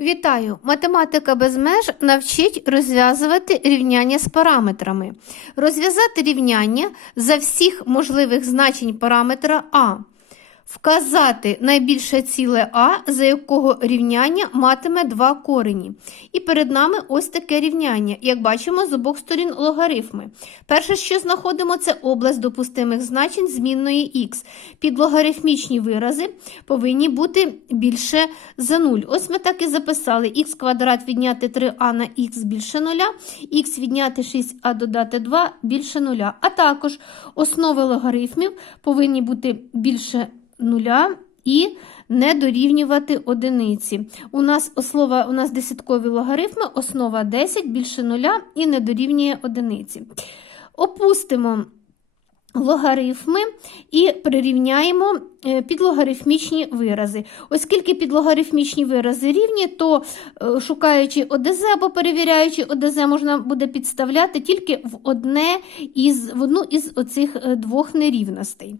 Вітаю! Математика без меж навчить розв'язувати рівняння з параметрами. Розв'язати рівняння за всіх можливих значень параметра А. Вказати найбільше ціле А, за якого рівняння матиме два корені. І перед нами ось таке рівняння. Як бачимо, з обох сторін логарифми. Перше, що знаходимо, це область допустимих значень змінної х. Підлогарифмічні вирази повинні бути більше за 0. Ось ми так і записали х квадрат відняти 3а на х більше 0, х відняти 6а додати 2 більше 0. А також основи логарифмів повинні бути більше нуля і не дорівнювати одиниці. У нас основа, у нас десяткові логарифми, основа 10 більше нуля і не дорівнює одиниці. Опустимо логарифми і прирівняємо е, підлогарифмічні вирази. Оскільки підлогарифмічні вирази рівні, то е, шукаючи ОДЗ або перевіряючи ОДЗ, можна буде підставляти тільки в одне із, в одну із оцих е, двох нерівностей.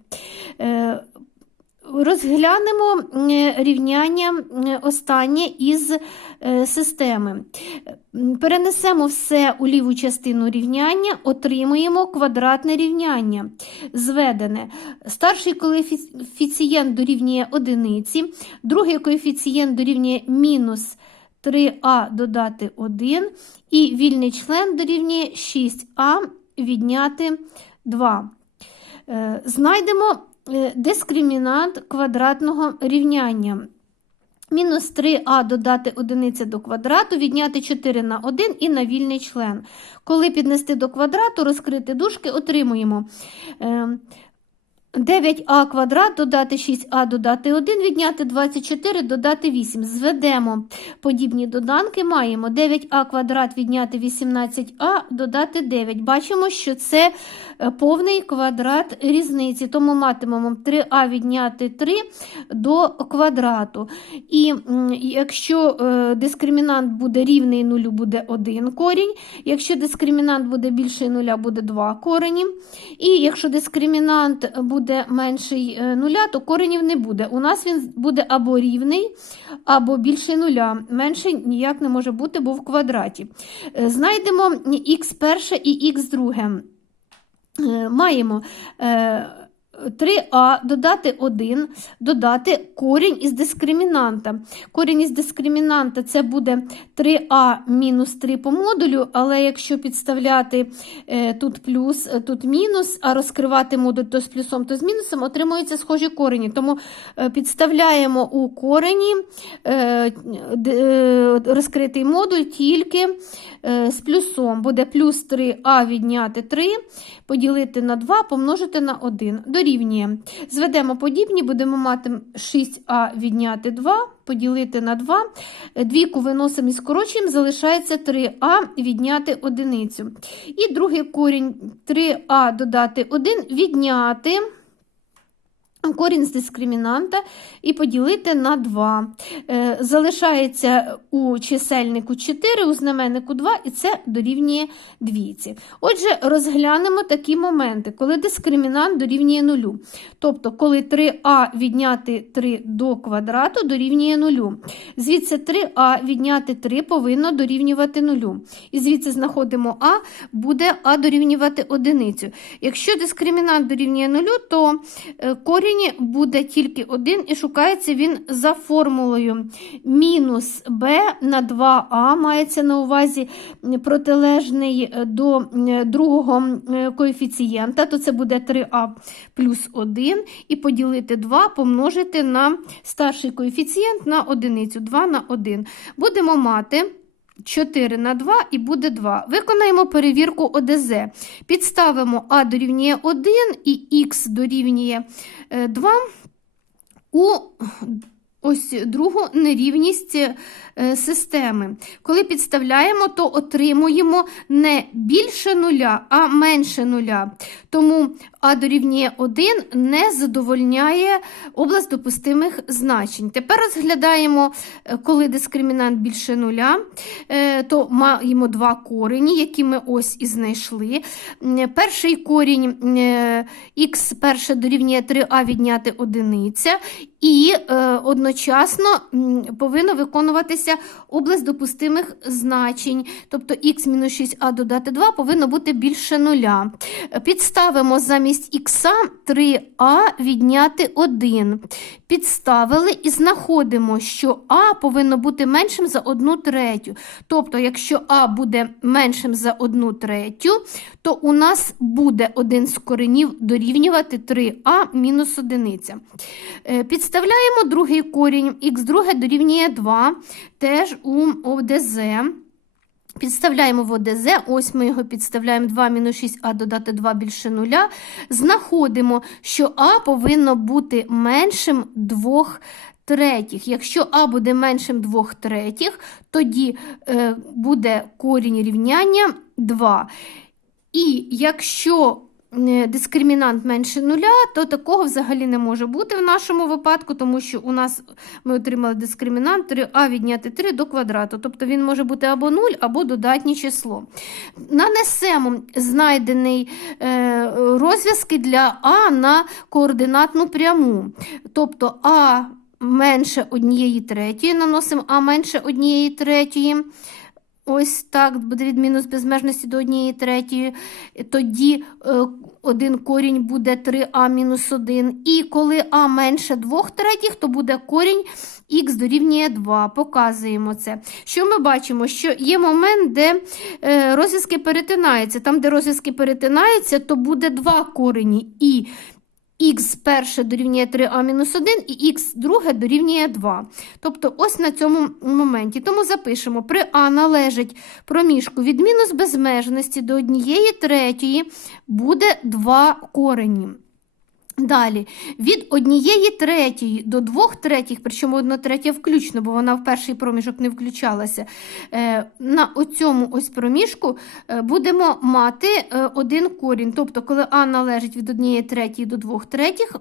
Розглянемо е, рівняння е, останнє із е, системи. Перенесемо все у ліву частину рівняння, отримуємо квадратне рівняння. Зведене. Старший коефіцієнт дорівнює одиниці, другий коефіцієнт дорівнює мінус 3а додати 1, і вільний член дорівнює 6а відняти 2. Е, Знайдемо дискримінант квадратного рівняння. Мінус 3а додати одиниця до квадрату, відняти 4 на 1 і на вільний член. Коли піднести до квадрату, розкрити дужки, отримуємо е, 9а квадрат додати 6а додати 1, відняти 24, додати 8. Зведемо подібні доданки, маємо 9а квадрат відняти 18а додати 9. Бачимо, що це е, повний квадрат різниці, тому матимемо 3а відняти 3 до квадрату. І якщо е, дискримінант буде рівний нулю, буде 1 корінь. Якщо дискримінант буде більший нуля, буде 2 корені. І якщо дискримінант буде менший е, нуля, то коренів не буде. У нас він буде або рівний, або більший нуля. Менший ніяк не може бути, бо в квадраті. Е, Знайдемо х перше і х друге. Е, Маємо 3а додати 1, додати корінь із дискримінанта. Корінь із дискримінанта це буде 3а мінус 3 по модулю, але якщо підставляти е, тут плюс, е, тут мінус, а розкривати модуль то з плюсом, то з мінусом, отримуються схожі корені. Тому е, підставляємо у корені розкритий модуль тільки з плюсом. Буде плюс 3а відняти 3, поділити на 2, помножити на 1. Дорівнює. Зведемо подібні, будемо мати 6а відняти 2, поділити на 2. Е, Двійку виносимо і скорочуємо, залишається 3а відняти одиницю. І другий корінь 3а додати 1, відняти. Корінь з дискримінанта і поділити на 2. Е, залишається у чисельнику 4, у знаменнику 2, і це дорівнює двійці. Отже, розглянемо такі моменти, коли дискримінант дорівнює 0. Тобто, коли 3а відняти 3 до квадрату дорівнює 0. Звідси 3а відняти 3 повинно дорівнювати 0. І звідси знаходимо а, буде а дорівнювати одиницю. Якщо дискримінант дорівнює 0, то е, корінь буде тільки один і шукається він за формулою мінус b на 2а, мається на увазі протилежний е, до е, другого е, коефіцієнта, то це буде 3а плюс 1, і поділити 2 помножити на старший коефіцієнт на одиницю, 2 на 1. Будемо мати 4 на 2 і буде 2. Виконаємо перевірку ОДЗ. Підставимо А дорівнює 1 і Х дорівнює е, 2 у ось другу нерівність е, системи. Коли підставляємо, то отримуємо не більше нуля, а менше нуля. Тому А дорівнює 1 не задовольняє область допустимих значень. Тепер розглядаємо, е, коли дискримінант більше нуля, е, то маємо два корені, які ми ось і знайшли. Перший корінь х перше дорівнює 3а відняти одиниця, І е, одночасно повинно виконуватися область допустимих значень. Тобто х-6а додати 2 повинно бути більше нуля. Е, Підставимо замість х 3а відняти 1. Підставили і знаходимо, що а повинно бути меншим за 1 третю. Тобто, якщо а буде меншим за 1 третю, то у нас буде один з коренів дорівнювати 3а мінус 1. Е, Підставляємо другий корінь, х друге дорівнює 2, теж у ОДЗ. Підставляємо в ОДЗ, ось ми його підставляємо 2 мінус 6а додати 2 більше нуля. Знаходимо, що а повинно бути меншим 2 третіх. Якщо а буде меншим 2 третіх, тоді е, буде корінь рівняння 2. І якщо дискримінант менше нуля, то такого взагалі не може бути в нашому випадку, тому що у нас ми отримали дискримінант 3а відняти 3 до квадрату. Тобто він може бути або 0, або додатнє число. Нанесемо знайдений е, розв'язки для А на координатну пряму. Тобто А менше однієї третьої, наносимо А менше однієї третьої. Ось так буде від мінус безмежності до однієї третьої. Тоді е, один корінь буде 3а мінус 1. І коли а менше 2 третіх, то буде корінь х дорівнює 2. Показуємо це. Що ми бачимо? Що є момент, де е, розв'язки перетинаються. Там, де розв'язки перетинаються, то буде два корені. І х перше дорівнює 3а мінус 1 і х друге дорівнює 2. Тобто ось на цьому моменті. Тому запишемо, при а належить проміжку від мінус безмежності до однієї третьої буде 2 корені. Далі, від однієї третьої до двох третіх, причому одна третя включно, бо вона в перший проміжок не включалася, е, на оцьому ось проміжку е, будемо мати е, один корінь. Тобто, коли А належить від однієї третьої до двох третіх,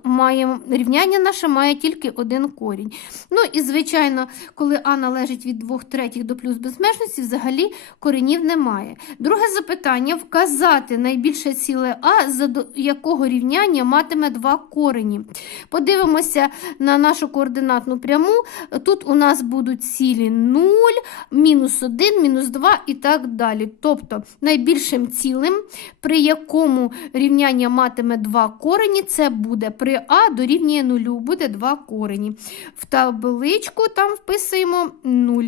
рівняння наше має тільки один корінь. Ну і, звичайно, коли А належить від двох третіх до плюс безмежності, взагалі коренів немає. Друге запитання: вказати найбільше ціле А, за якого рівняння матиме два корені. Подивимося на нашу координатну пряму. Тут у нас будуть цілі 0, мінус 1, мінус 2 і так далі. Тобто найбільшим цілим, при якому рівняння матиме два корені, це буде при А дорівнює 0, буде два корені. В табличку там вписуємо 0.